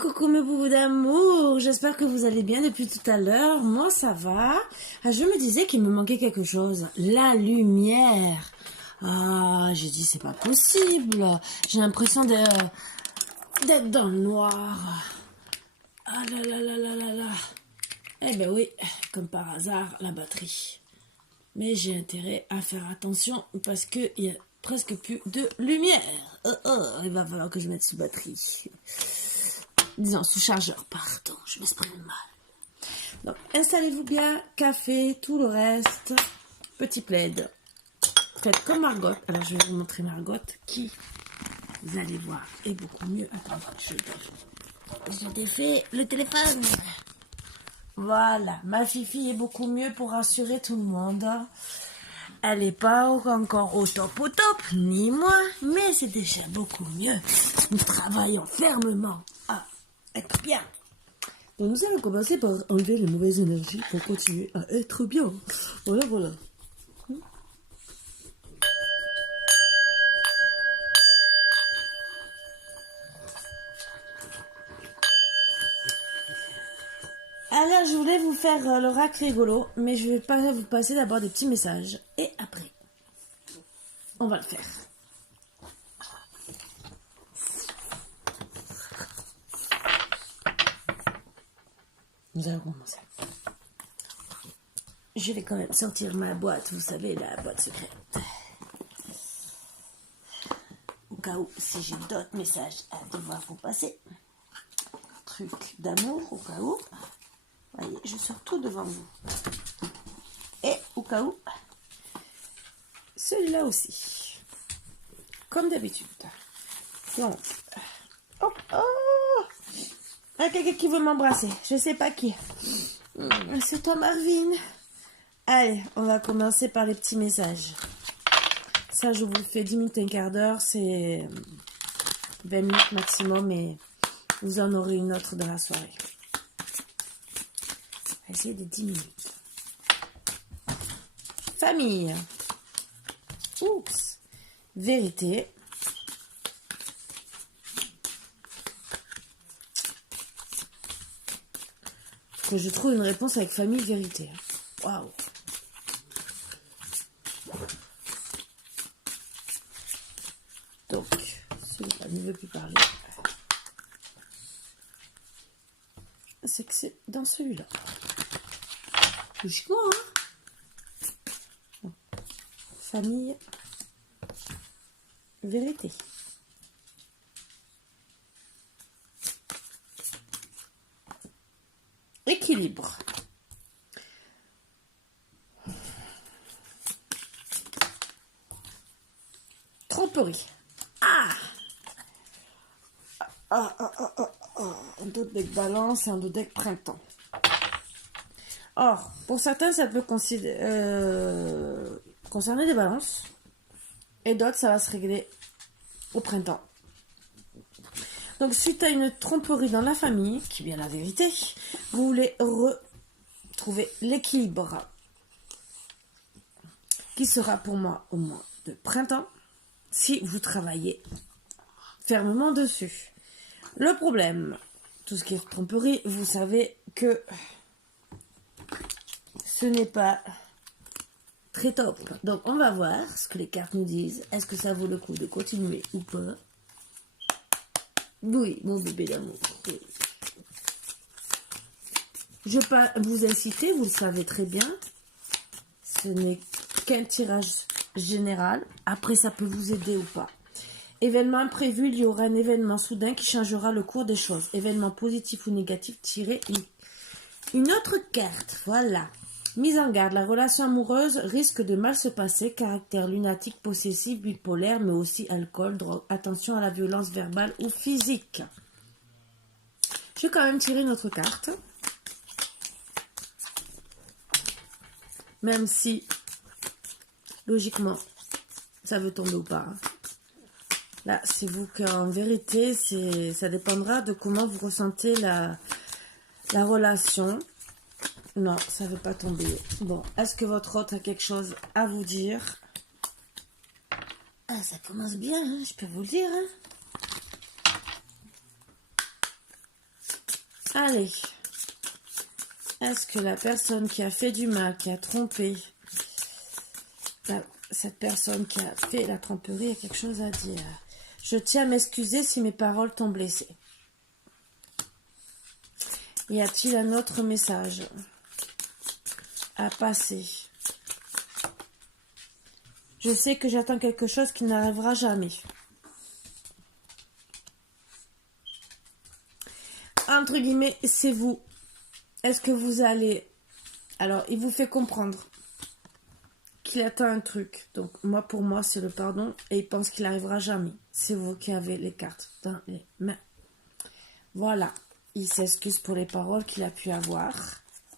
Coucou mes boubous d'amour, j'espère que vous allez bien depuis tout à l'heure. Moi ça va. Je me disais qu'il me manquait quelque chose, la lumière. J'ai dit c'est pas possible. J'ai l'impression d'être dans le noir. Ah là là là là là là. Eh ben oui, comme par hasard, la batterie. Mais j'ai intérêt à faire attention parce qu'il y a presque plus de lumière. Il va falloir que je mette sous batterie. Disons, sous chargeur, pardon, je m'exprime mal. Donc, installez-vous bien, café, tout le reste. Petit plaid. Faites comme Margot. Alors, je vais vous montrer Margot qui, vous allez voir, est beaucoup mieux. Attends, je défais le téléphone. Voilà, ma fifi est beaucoup mieux pour rassurer tout le monde. Elle n'est pas encore au top, ni moi, mais c'est déjà beaucoup mieux. Nous travaillons fermement à être bien. Donc nous allons commencer par enlever les mauvaises énergies pour continuer à être bien. Voilà, voilà. Alors, je voulais vous faire l'oracle rigolo, mais je vais pas vous passer d'abord des petits messages. Et après, on va le faire. Nous allons commencer. Je vais quand même sortir ma boîte, vous savez, la boîte secrète. Au cas où, si j'ai d'autres messages à devoir vous passer. Truc d'amour, au cas où. Voyez, je sors tout devant vous. Et au cas où, celui-là aussi. Comme d'habitude. Donc, oh, oh, quelqu'un qui veut m'embrasser. Je sais pas qui. C'est toi, Marvin. Allez, on va commencer par les petits messages. Ça, je vous le fais 10 minutes, un quart d'heure. C'est 20 minutes maximum, mais vous en aurez une autre dans la soirée. On va essayer de 10 minutes. Famille. Oups. Vérité. Que je trouve une réponse avec famille, vérité. Waouh. Donc, celui-là ne veut plus parler. C'est que c'est dans celui-là. Logiquement, hein. Famille, vérité. Équilibre. Tromperie. Un dos deck balance et un dos deck printemps. Or, pour certains, ça peut concerner des balances. Et d'autres, ça va se régler au printemps. Donc, suite à une tromperie dans la famille, qui est bien la vérité, vous voulez retrouver l'équilibre qui sera pour moi au mois de printemps si vous travaillez fermement dessus. Le problème, tout ce qui est tromperie, vous savez que ce n'est pas très top. Donc, on va voir ce que les cartes nous disent. Est-ce que ça vaut le coup de continuer ou pas? Oui, mon bébé d'amour. Oui. Je vais pas vous inciter, vous le savez très bien. Ce n'est qu'un tirage général. Après, ça peut vous aider ou pas. Événement imprévu, il y aura un événement soudain qui changera le cours des choses. Événement positif ou négatif, tirez une autre carte. Voilà. Mise en garde, la relation amoureuse risque de mal se passer. Caractère lunatique, possessif, bipolaire, mais aussi alcool, drogue. Attention à la violence verbale ou physique. Je vais quand même tirer une autre carte. Même si, logiquement, ça veut tomber ou pas. Là, c'est vous qu'en vérité, ça dépendra de comment vous ressentez la relation. Non, ça ne veut pas tomber. Bon, est-ce que votre hôte a quelque chose à vous dire? Ça commence bien, hein, je peux vous le dire. Hein. Allez. Est-ce que la personne qui a fait du mal, qui a trompé, cette personne qui a fait la tromperie a quelque chose à dire? Je tiens à m'excuser si mes paroles t'ont blessé. Y a-t-il un autre message à passer? Je sais que j'attends quelque chose qui n'arrivera jamais. Entre guillemets, c'est vous. Est-ce que vous allez... Alors, il vous fait comprendre qu'il attend un truc. Donc, moi, pour moi, c'est le pardon. Et il pense qu'il n'arrivera jamais. C'est vous qui avez les cartes dans les mains. Voilà. Il s'excuse pour les paroles qu'il a pu avoir.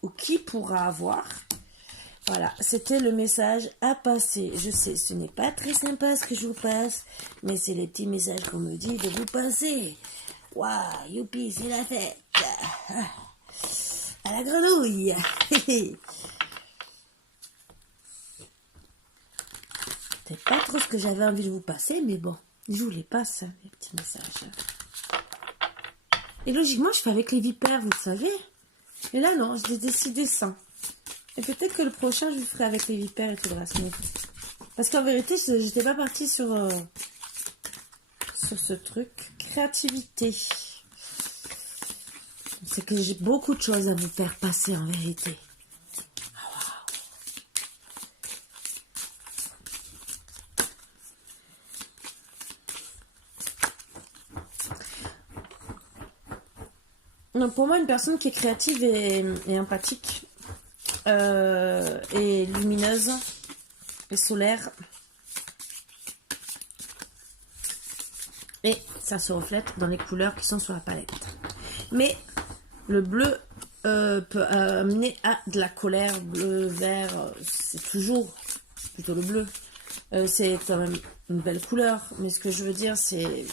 Ou qui pourra avoir. Voilà. C'était le message à passer. Je sais, ce n'est pas très sympa ce que je vous passe. Mais c'est les petits messages qu'on me dit de vous passer. Waouh, youpi, c'est la fête. À la grenouille. C'est pas trop ce que j'avais envie de vous passer, mais bon, je vous les passe, hein, les petits messages. Et logiquement, je fais avec les vipères, vous le savez. Et là, non, je l'ai décidé sans. Et peut-être que le prochain, je le ferai avec les vipères et tout le reste. Parce qu'en vérité, je n'étais pas partie sur ce truc. Créativité. C'est que j'ai beaucoup de choses à vous faire passer en vérité. Donc pour moi, une personne qui est créative et empathique, et lumineuse, et solaire, et ça se reflète dans les couleurs qui sont sur la palette. Mais le bleu peut amener à de la colère, bleu, vert, c'est toujours plutôt le bleu. C'est quand même une belle couleur, mais ce que je veux dire, c'est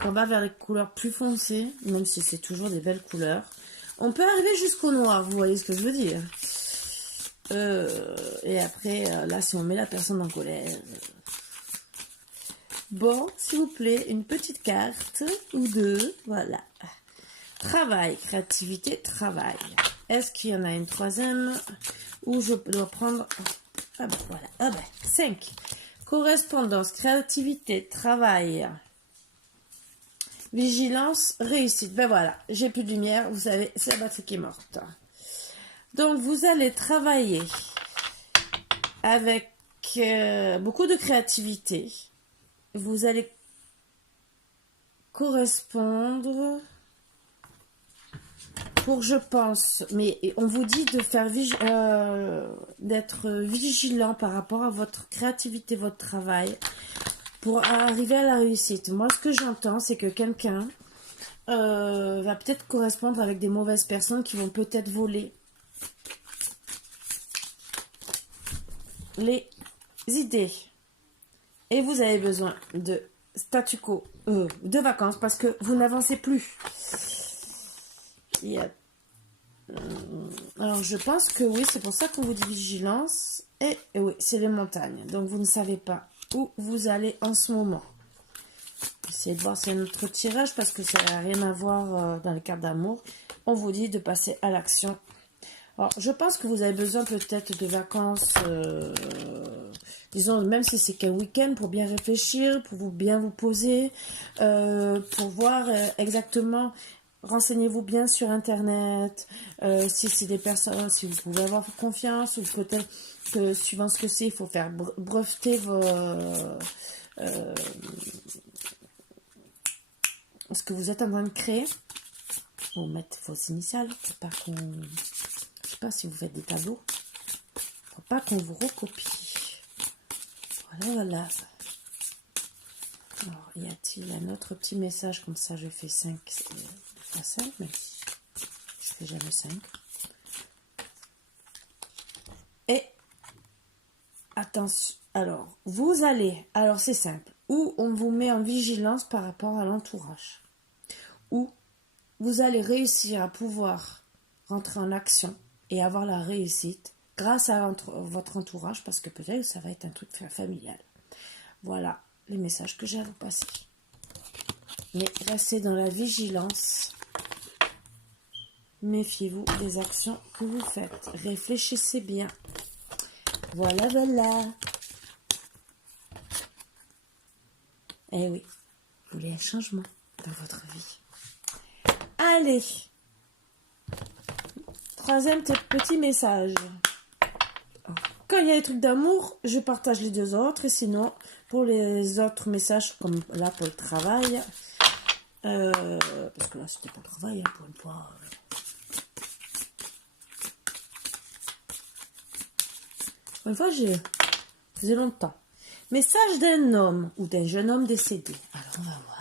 qu'on va vers les couleurs plus foncées, même si c'est toujours des belles couleurs. On peut arriver jusqu'au noir, vous voyez ce que je veux dire. Et après, là, si on met la personne en colère... Bon, s'il vous plaît, une petite carte ou deux, voilà. Travail, créativité, travail. Est-ce qu'il y en a une troisième ou je dois prendre... Ah ben voilà, ah ben, 5. Correspondance, créativité, travail. Vigilance, réussite. Ben voilà, j'ai plus de lumière, vous savez, c'est la batterie qui est morte. Donc, vous allez travailler avec beaucoup de créativité. Vous allez correspondre pour, je pense, mais on vous dit de faire d'être vigilant par rapport à votre créativité, votre travail, pour arriver à la réussite. Moi, ce que j'entends, c'est que quelqu'un va peut-être correspondre avec des mauvaises personnes qui vont peut-être voler les idées. Et vous avez besoin de statu quo, de vacances, parce que vous n'avancez plus. Alors, je pense que oui, c'est pour ça qu'on vous dit vigilance. Et oui, c'est les montagnes. Donc, vous ne savez pas où vous allez en ce moment. Essayez de voir si c'est notre tirage, parce que ça n'a rien à voir dans les cartes d'amour. On vous dit de passer à l'action. Alors, je pense que vous avez besoin peut-être de vacances, disons, même si c'est qu'un week-end, pour bien réfléchir, pour bien vous poser, pour voir exactement, renseignez-vous bien sur Internet, si c'est des personnes, si vous pouvez avoir confiance, ou peut-être que suivant ce que c'est, il faut faire breveter ce que vous êtes en train de créer. Vous mettre vos initiales, pour pas qu'on... Je sais pas si vous faites des tableaux. Faut pas qu'on vous recopie. Voilà. Alors, y a-t-il un autre petit message comme ça? Je fais 5, c'est 5, mais je fais jamais 5. Et attention. Alors, vous allez. Alors, c'est simple. Ou on vous met en vigilance par rapport à l'entourage. Ou vous allez réussir à pouvoir rentrer en action et avoir la réussite grâce à votre entourage, parce que peut-être ça va être un truc familial. Voilà les messages que j'ai à vous passer. Mais restez dans la vigilance. Méfiez-vous des actions que vous faites. Réfléchissez bien. Voilà, voilà. Eh oui, vous voulez un changement dans votre vie. Allez. Troisième petit message. Quand il y a des trucs d'amour, je partage les deux autres. Et sinon, pour les autres messages, comme là pour le travail, parce que là c'était pas le travail, hein, pour une fois. Pour une fois, ça faisait longtemps. Message d'un homme ou d'un jeune homme décédé. Alors on va voir.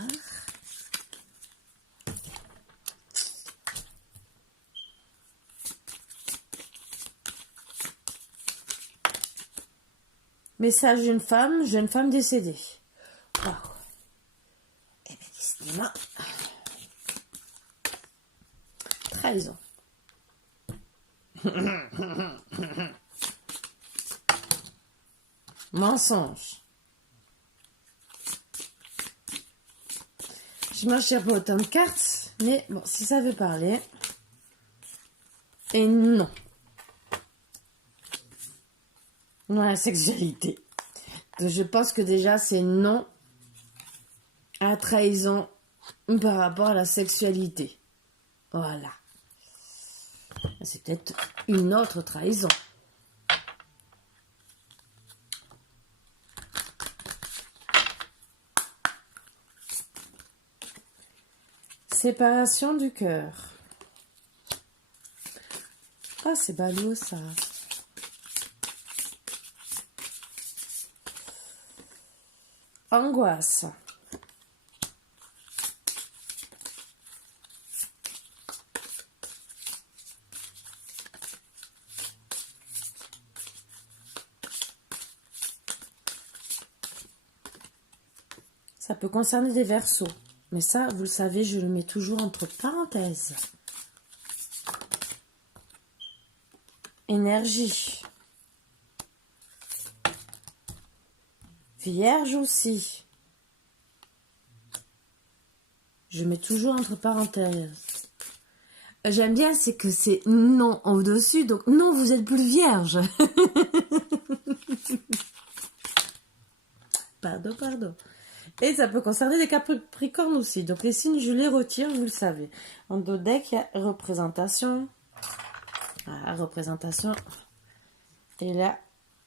Message d'une femme, jeune femme décédée. Wow. Eh bien, décidément. Trahison. Mensonge. Je m'en cherche pas autant de cartes, mais bon, si ça veut parler. Et non. Non à la sexualité. Donc, je pense que déjà c'est non à trahison par rapport à la sexualité. Voilà. C'est peut-être une autre trahison. Séparation du cœur. Ah, c'est ballot ça. Angoisse. Ça peut concerner des Verseaux. Mais ça, vous le savez, je le mets toujours entre parenthèses. Énergie. Vierge aussi. Je mets toujours entre parenthèses. J'aime bien, c'est que c'est non au-dessus. Donc, non, vous êtes plus vierge. Pardon. Et ça peut concerner les Capricornes aussi. Donc, les signes, je les retire, vous le savez. En dos de deck, il y a représentation. Voilà, représentation. Et là,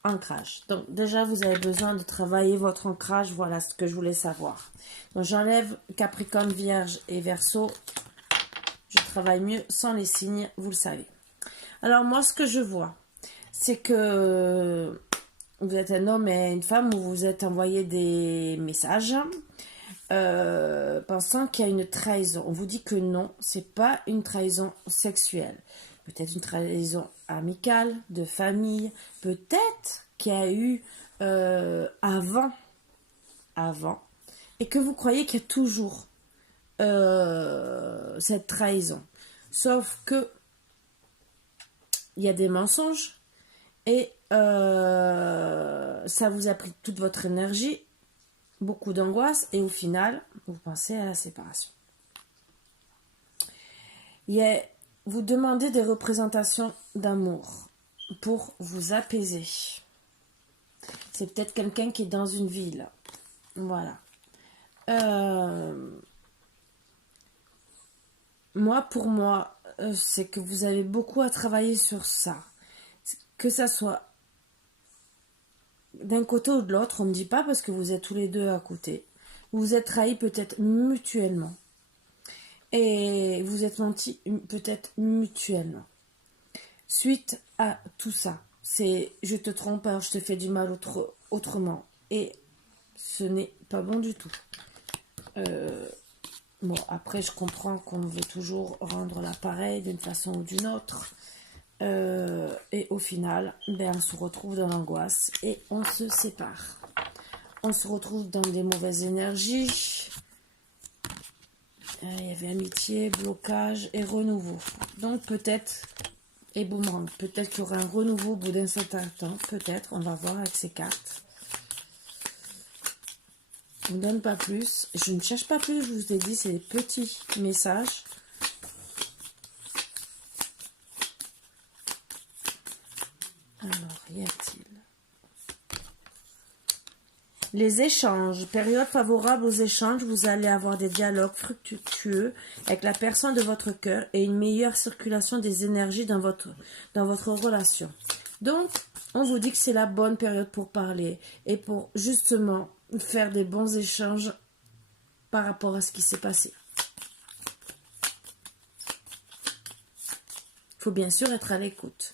ancrage. Donc, déjà, vous avez besoin de travailler votre ancrage. Voilà ce que je voulais savoir. Donc, j'enlève Capricorne, Vierge et Verseau. Je travaille mieux sans les signes, vous le savez. Alors, moi, ce que je vois, c'est que vous êtes un homme et une femme où vous êtes envoyé des messages pensant qu'il y a une trahison. On vous dit que non, c'est pas une trahison sexuelle. Peut-être une trahison amicale, de famille. Peut-être qu'il y a eu avant. Et que vous croyez qu'il y a toujours cette trahison. Sauf que il y a des mensonges et ça vous a pris toute votre énergie, beaucoup d'angoisse et au final, vous pensez à la séparation. Vous demandez des représentations d'amour pour vous apaiser. C'est peut-être quelqu'un qui est dans une ville. Voilà. Pour moi, c'est que vous avez beaucoup à travailler sur ça. Que ça soit d'un côté ou de l'autre, on ne dit pas parce que vous êtes tous les deux à côté. Vous vous êtes trahis peut-être mutuellement. Et vous êtes menti peut-être mutuellement. Suite à tout ça, c'est je te trompe, alors je te fais du mal autrement. Et ce n'est pas bon du tout. Bon, après, je comprends qu'on veut toujours rendre l'appareil d'une façon ou d'une autre. Et au final, on se retrouve dans l'angoisse et on se sépare. On se retrouve dans des mauvaises énergies. Il y avait amitié, blocage et renouveau. Donc peut-être, et boomerang, peut-être qu'il y aura un renouveau au bout d'un certain temps. Peut-être, on va voir avec ces cartes. On ne donne pas plus. Je ne cherche pas plus, je vous ai dit, c'est des petits messages. Alors, y a-t-il? Les échanges. Période favorable aux échanges. Vous allez avoir des dialogues fructueux avec la personne de votre cœur et une meilleure circulation des énergies dans votre relation. Donc, on vous dit que c'est la bonne période pour parler et pour justement faire des bons échanges par rapport à ce qui s'est passé. Il faut bien sûr être à l'écoute.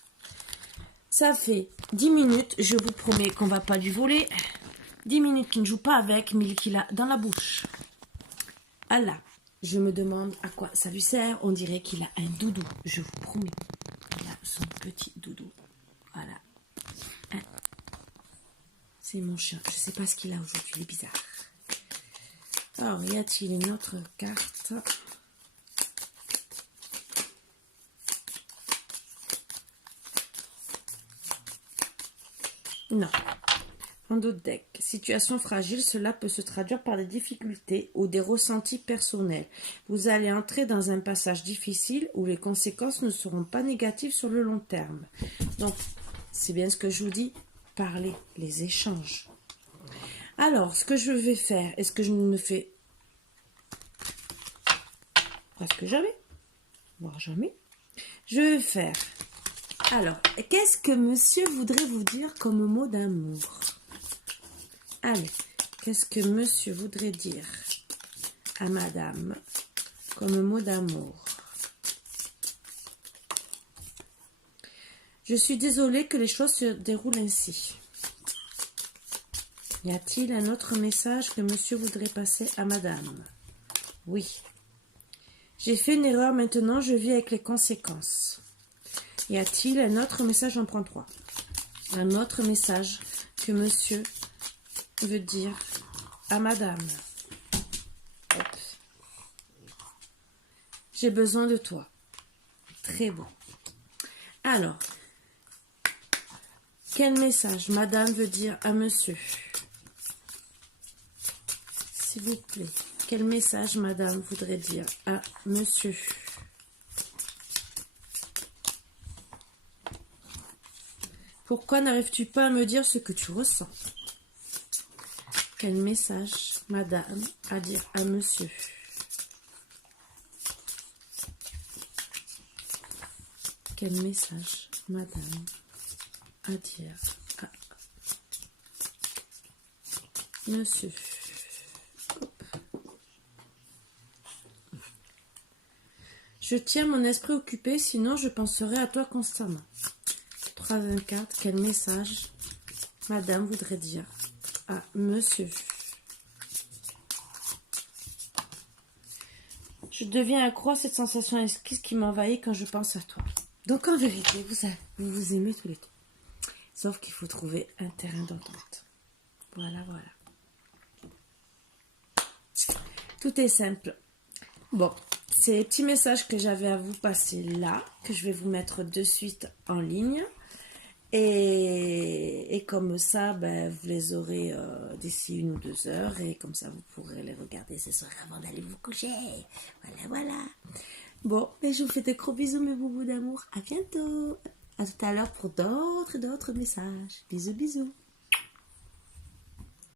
Ça fait 10 minutes, je vous promets qu'on ne va pas lui voler. 10 minutes qu'il ne joue pas avec, mais qu'il a dans la bouche. Ah là, je me demande à quoi ça lui sert. On dirait qu'il a un doudou, je vous promets. Il a son petit doudou. Voilà. Hein. C'est mon chien. Je ne sais pas ce qu'il a aujourd'hui, il est bizarre. Alors, y a-t-il une autre carte? Non. En d'autres decks, situation fragile, cela peut se traduire par des difficultés ou des ressentis personnels. Vous allez entrer dans un passage difficile où les conséquences ne seront pas négatives sur le long terme. Donc, c'est bien ce que je vous dis, parler, les échanges. Alors, ce que je vais faire, est-ce que je ne fais presque jamais, voire jamais, je vais faire. Alors, qu'est-ce que monsieur voudrait vous dire comme mot d'amour? Allez, qu'est-ce que monsieur voudrait dire à madame comme mot d'amour? Je suis désolée que les choses se déroulent ainsi. Y a-t-il un autre message que monsieur voudrait passer à madame? Oui. J'ai fait une erreur, maintenant je vis avec les conséquences. Y a-t-il un autre message? J'en prends 3. Un autre message que monsieur veut dire à madame. Hop. J'ai besoin de toi. Très bon. Alors, quel message madame veut dire à monsieur? S'il vous plaît. Quel message madame voudrait dire à monsieur? Pourquoi n'arrives-tu pas à me dire ce que tu ressens? Quel message madame à dire à monsieur? Quel message madame à dire à monsieur? Hop. Je tiens mon esprit occupé, sinon je penserai à toi constamment. 3-24, quel message madame voudrait dire à monsieur? Je deviens accro à cette sensation exquise qui m'envahit quand je pense à toi. Donc en vérité, vous vous aimez tous les deux. Sauf qu'il faut trouver un terrain d'entente. Voilà, voilà. Tout est simple. Bon, c'est les petits messages que j'avais à vous passer là, que je vais vous mettre de suite en ligne. Et comme ça, ben, vous les aurez d'ici 1 ou 2 heures. Et comme ça, vous pourrez les regarder ce soir avant d'aller vous coucher. Voilà, voilà. Bon, et je vous fais de gros bisous, mes boubous d'amour. À bientôt. À tout à l'heure pour d'autres messages. Bisous, bisous.